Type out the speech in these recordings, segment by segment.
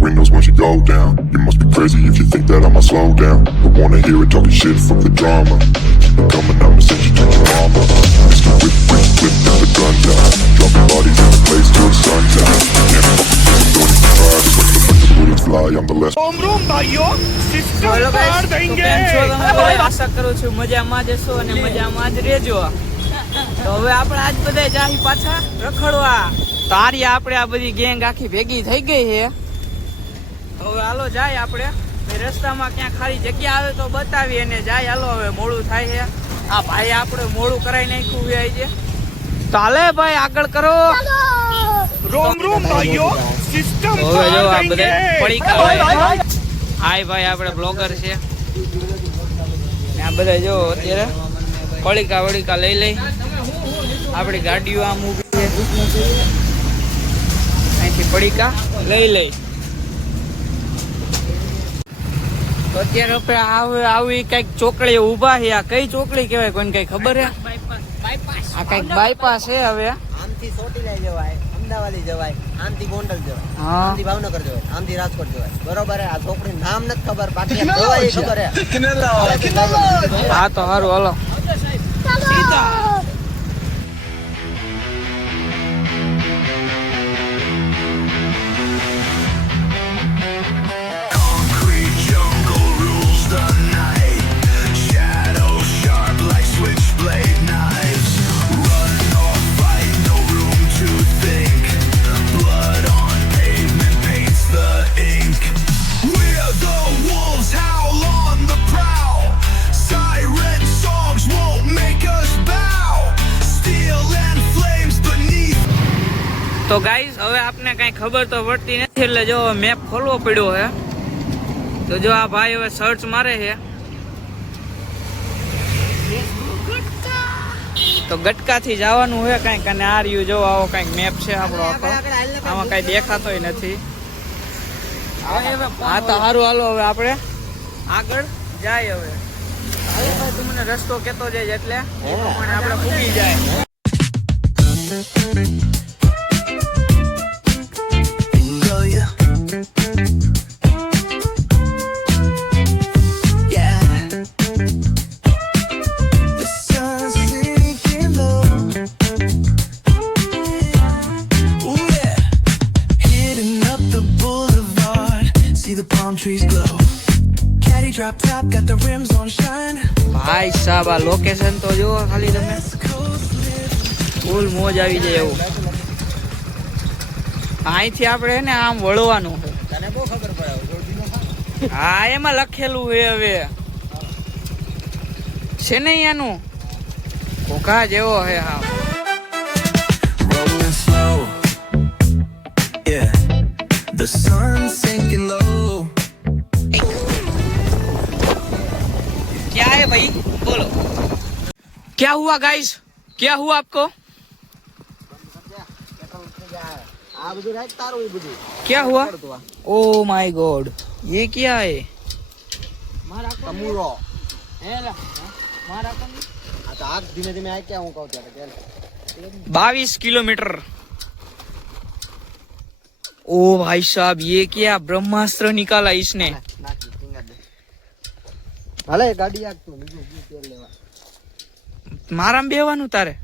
windows once you go down. You must be crazy if you think that I'ma slow down. Don't wanna hear it talking shit, fuck the drama. Keep it coming, I'ma send you to your mama. Mr. Whip, whip, whip, get the gun down. Dropping bodies in the place till the sun's out. Can't fuck with this, don't even try. But when the bullets fly, I'm the last. રોમ ભાઈઓ system પાર દેંગે. આશા કરું છું મજામાં જ હશો અને મજામાં જ રહેજો. તો હવે આપણે આજ બધા જાહી પાછા રખડવા. તો આર્યા આપણે આ બધી ગેંગ આખી ભેગી થઈ ગઈ છે. તો હવે હાલો જાય આપણે રસ્તામાં ક્યાં ખાલી જગ્યા આવે તો બતાવીએ અને જાય. હાલો હવે મોડું થાય છે. આ ભાઈ આપણે મોડું કરાવી નાખ્યું છે આજે. તો હાલે ભાઈ આગળ કરો. રોમ રોમ ભાઈઓ સિસ્ટમ હવે પાર જો આ દેંગે. બધા પડીકા હાય ભાઈ આપણે બ્લોગર છે. આ બધા જો અત્યારે પડીકા વડીકા લઈ લઈ આપણી ગાડીઓ આમ ઊભી છે. અહીંથી પડીકા લઈ લઈ તો અત્યારે આપણે આવી કઈક ચોકડી ઊભા છે. આ કઈ ચોકડી કહેવાય કોઈને કઈ ખબર છે? આ કઈક બાયપાસ છે. હવે આમથી ચોટીલા જવાય, અમદાવાદ જવાય, આમથી ગોંડલ જવાય, હા આમથી ભાવનગર જવાય, આમથી રાજકોટ જવાય. બરોબર? આ છોકરી નામ નથી ખબર, બાકી જવાય ખબર હે. હા તો સારું હાલો. તો ગાઈસ હવે આપને કઈ ખબર તો પડતી નથી એટલે જો મેપ ખોલવો પડ્યો છે. તો જો આ ભાઈ હવે સર્ચ મારે છે તો ગટકાથી જવાનું છે કઈક. અને આ રહ્યું જો આવો કઈક મેપ છે આપણો આખો. આમાં કઈ દેખાતોય નથી. હા તો સારું હાલો હવે આપણે આગળ જાય. હવે તું મને રસ્તો કેતો જાય એટલે એ પ્રમાણે આપણે પૂગી જાય. ભાઈ સાહેબ આ લોકેશન તો જુઓ ખાલી તમે. ફૂલ મોજ આવી જાય એવું. અહીંથી આપણે ને આમ વળવાનું છે. તને બહુ ખબર પડે. હા એમાં લખેલું છે હવે છે ને અહીંયાનું ઘોઘા જેવો છે. હા The sun sinking low. क्या है भाई बोलो क्या हुआ गाइस क्या हुआ आपको આ બધું રાખ તારું. એ બધું क्या हुआ ओ माय गॉड ये क्या है તમુરો. मारा આ તો આગ ધીમે ધીમે આ ક્યાં હું કહું ત્યારે 22 किलोमीटर ओ भाई साहब ये क्या ब्रह्मास्त्र निकाला इसने નાખી ફિંગર દે. હાલે ગાડી આગતું બીજું તેલ લેવા. મારામાં બેવાનું તારે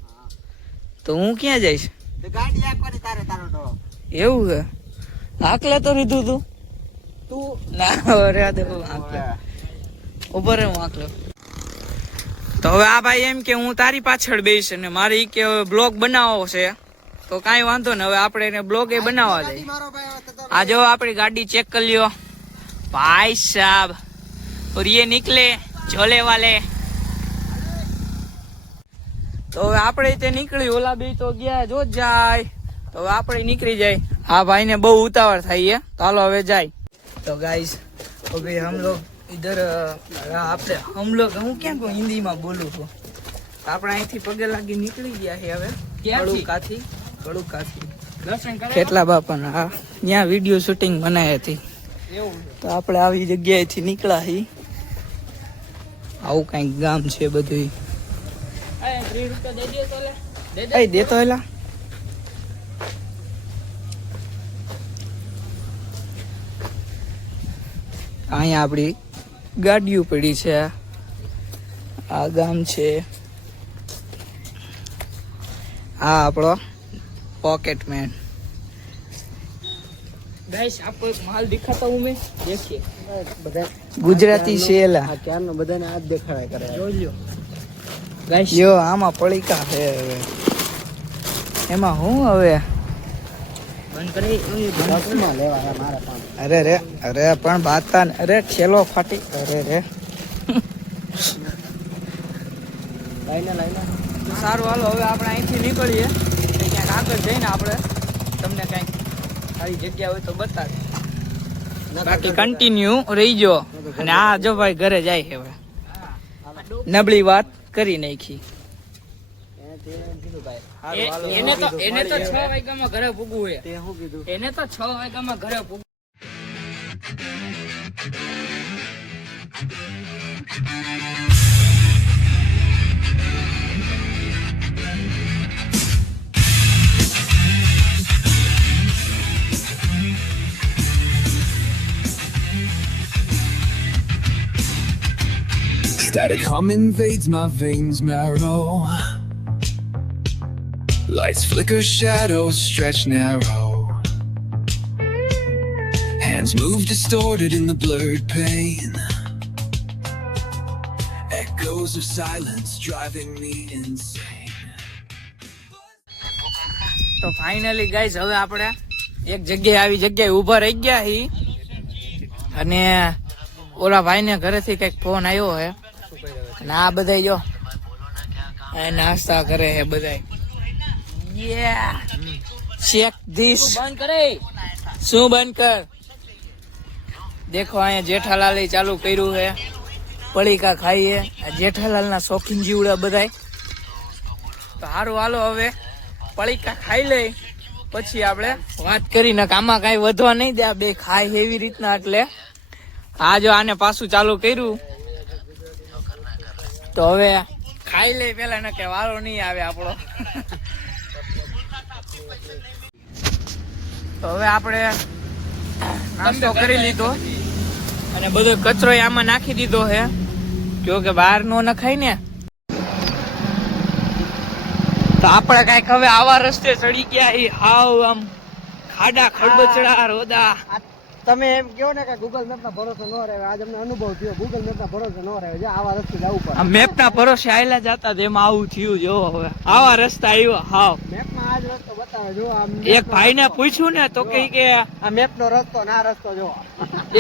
તો હું ક્યાં જઈશ? તે ગાડી આગવાની તારે તારો ડોળો. એવું છે? આકલે તો રીધું તું ના અરે દે ઉપર હું આકલો. તો હવે આ ભાઈ એમ કે હું તારી પાછળ બેસ અને મારે ઈ કે બ્લોગ બનાવવો છે તો કાંઈ વાંધો ને. હવે આપણે એને બ્લોગ એ બનાવવા જાય. મારો ભાઈ આ જો આપણી ગાડી ચેક કરી લ્યો ભાઈ સાहब. और ये निकले झोले वाले. તો હવે આપણે તે નીકળી. ઓલા બે તો ગયા જો જાય. તો હવે આપણે નીકળી જાય. હા ભાઈ ને બહુ ઉતાવળ થાય છે. તો હાલો હવે જાય. તો ગાઈસ अभी हम लोग इधर આપણે हम लोग હું ક્યાં કહું હિન્દીમાં બોલું છું. આપણે અહીંથી પગે લાગી નીકળી ગયા છે હવે કડુકાથી. કેટલા બાપાના હા ત્યાં વિડીયો શૂટિંગ બનાવી હતી. તો આપણે આવી જગ્યાએથી નીકળ્યા હી. આવું કઈક ગામ છે બધું. દેતો એલા અહીંયા આપણી ગાડીઓ પડી છે. આ ગામ છે. આ આપણો पॉकेट मैन. गाइस आपको एक माल दिखाता हूँ मैं, देखिए गुजराती सेला આ ક્યારનો બધાને હાથ દેખાડ્યા કરે. જોજો ગાઈસ, યો આમાં પડીકા છે હવે. એમાં હું હવે બંધ કરી બસમાં લેવા મારા કામ. અરે રે અરે પણ બાતા અરે છેલો ફાટી અરે રે. લાઈને સારું હાલો હવે આપણે અહીંથી નીકળીએ. ક્યાંક આગળ જઈને આપણે તમને કંઈક સારી જગ્યા હોય તો બતાવીએ. બાકી કન્ટિન્યુ રહીજો. અને આ જો ભાઈ ઘરે જાય છે હવે. નબળી વાત કરી નાખી. એને તો 6 વાગ્યામાં ઘરે પૂગવું છે. તે શું કીધું? એને તો 6 વાગ્યામાં ઘરે પૂગવું. Static hum invades my veins marrow. Lights flicker, shadows stretch narrow. Hands move distorted in the blurred pain. Echoes of silence driving me insane. તો ફાઇનલી ગાઈસ હવે આપણે એક જગ્યાએ આવી જગ્યાએ ઊભા રહી ગયા હી. અને ઓલા ભાઈને ઘરેથી કઈક ફોન આવ્યો હે. અને આ બધા જો નાસ્તા કરે છે બધા. Check this. બંધ કરે. શું બંધ કર? દેખો અહીંયા જેઠાલાલ ચાલુ કર્યું છે. પડીકા ખાઈએ. જેઠાલાલ ના શોખીન જીવડા બધા. તો સારું હાલો હવે પડીકા ખાઈ લઈ પછી આપણે વાત કરીને આમાં કઈ વધવા નહીં દે. બે ખાય એવી રીતના. એટલે આ જો આને પાછું ચાલુ કર્યું તો હવે ખાઈ લે પેલા ને કે વારો નહીં આવે આપણો. તો હવે આપણે નાસ્તો કરી લીધો અને બધો કચરો આમાં નાખી દીધો હે. જો કે બહાર નો નખાય ને. તો આપણે કઈક હવે આવા રસ્તે ચડી ગયા. હાવ આમ ખાડા ખડબચડા રોદા. તમે એમ કહો ને કે ગૂગલ મેપ ના ભરોસો ન રહે. આજ અમને અનુભવ થયો. ગૂગલ મેપ ના ભરોસો ન રહે. જે આવા રસ્તે જવું પડે. મેપ ના ભરોસે આયલા જતા એમાં આવું થયું. જો હવે આવા રસ્તા આવ્યો. હાવ મેપ માં આજ રસ્તો બતાવે. જો આમ એક ભાઈ ને પૂછ્યું ને તો કઈ કે આ મેપ નો રસ્તો ના રસ્તો જો.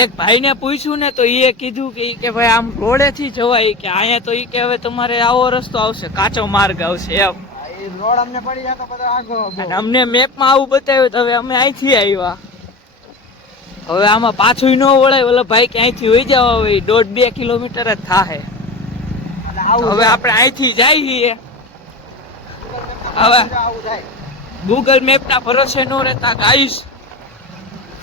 એક ભાઈ ને પૂછ્યું ને તો એ કીધું કે ભાઈ આમ રોડે થી જવાય. કે અહીંયા તો ઈ કે હવે તમારે આવો રસ્તો આવશે, કાચો માર્ગ આવશે એમ. એ રોડ અમને પડી જાય તો બધો આગો. અને અમને મેપ માં આવું બતાવ્યું તો હવે અમે અહીંથી આવ્યા. હવે આમાં પાછું ન વળાય. ઓલો ભાઈ કે અહીંથી વહી જવા હવે 1.5-2 કિલોમીટર જ થાય. હવે આપણે અહીંથી જઈએ. હવે આવું થાય. ગૂગલ મેપ ના ભરોસે નો રહેતા ગાઈસ.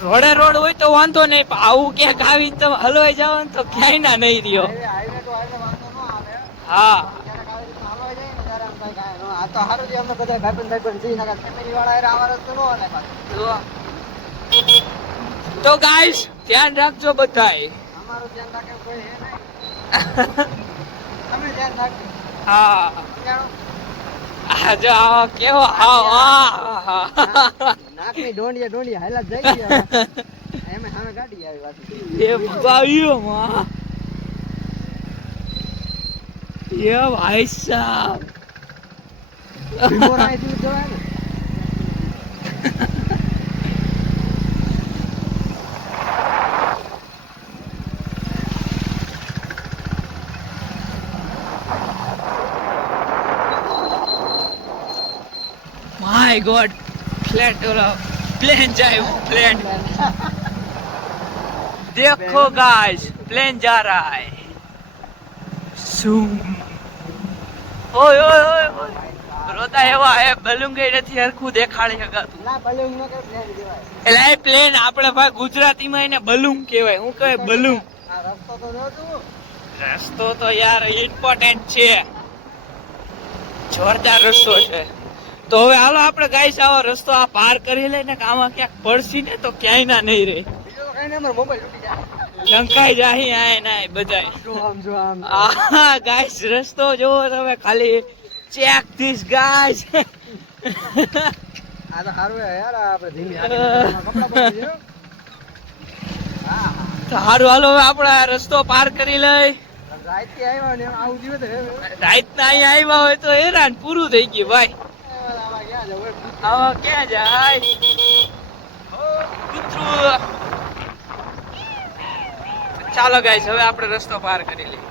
રોડે રોડ હોય તો વાંધો નહીં, પણ આવું ક્યાંક આવીને તમે હલવાઈ જાવ ને તો ક્યાંય ના નહીં રહ્યો. હાઈવે તો હાઈવે વાંધો ન આવે. હા ક્યારેક આવી રીતના હલવાઈ જાય ને ત્યારે આમ કઈ કાંઈ ન. આ તો હારું છે અમને બધા ભાઈબંધ જઈ નાખા. ફેમિલી વાળા હારે આવા રસ્તો ન હાલે પાછું. તો ગાઈસ ધ્યાન રાખજો બધાય. અમારું ધ્યાન રાખે કોઈ હે નહીં. તમે ધ્યાન રાખજો. હા જાણો આ જો આવો કેવો હા નાકની ડોંડિયા હાલા જઈ ગયા. એમે સામે ગાડી આવી પાછી. એ ભાઈઓ માં એ ભાઈ સાહેબ બિમોર આઈથી જવાય ને. माय गॉड फ्लैट प्लेन जाए प्लेन देखो गाइस प्लेन जा रहा है. ઓય ઓય ઓય રોતા એવા હે બલૂન ગઈ નથી હરખું દેખાડી શકાતું. ના બલૂન નો કે પ્લેન કહેવાય. એટલે એ પ્લેન આપણે ભાઈ ગુજરાતીમાં એને બલૂન કહેવાય. હું કહે બલૂન. આ રસ્તો તો નહોતું. રસ્તો તો યાર ઇમ્પોર્ટન્ટ છે. જોરદાર રસ્તો છે. તો હવે હાલો આપણે ગાઈસ આવો રસ્તો આ પાર કરી લઈને કે આમાં ક્યાંક પડશી ને તો ક્યાંય ના નહીં રહે. બીજો તો કઈ નહીં, અમારો મોબાઈલ તૂટી જાય. લંકાઈ જાય આય નાય બધાય. જો આમ આ ગાઈસ રસ્તો જોવો તમે ખાલી ચેક ધીસ ગાઈસ. આ તો સારું હે યાર આપણે ધીમી કપડા પડી ગયો સારું હાલો હવે આપણે આ રસ્તો પાર કરી લઈ. રાત થી આવ્યા ને આવું જીવે તો રાત ના અહીંયા આવ્યા હોય તો હેરાન પૂરું થઈ ગયું ભાઈ. આમાં ક્યાં જવું આવા ક્યાં જાય કૂતરું. ચાલો ગાઈસ હવે આપણે રસ્તો પાર કરી લઈએ.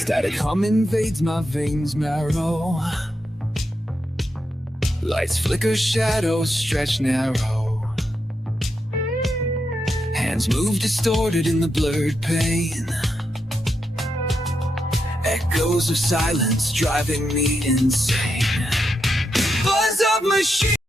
Static hum invades my veins marrow. Lights flicker, shadows stretch narrow. Hands move distorted in the blurred pain. Echoes of silence driving me insane. Buzz of machine.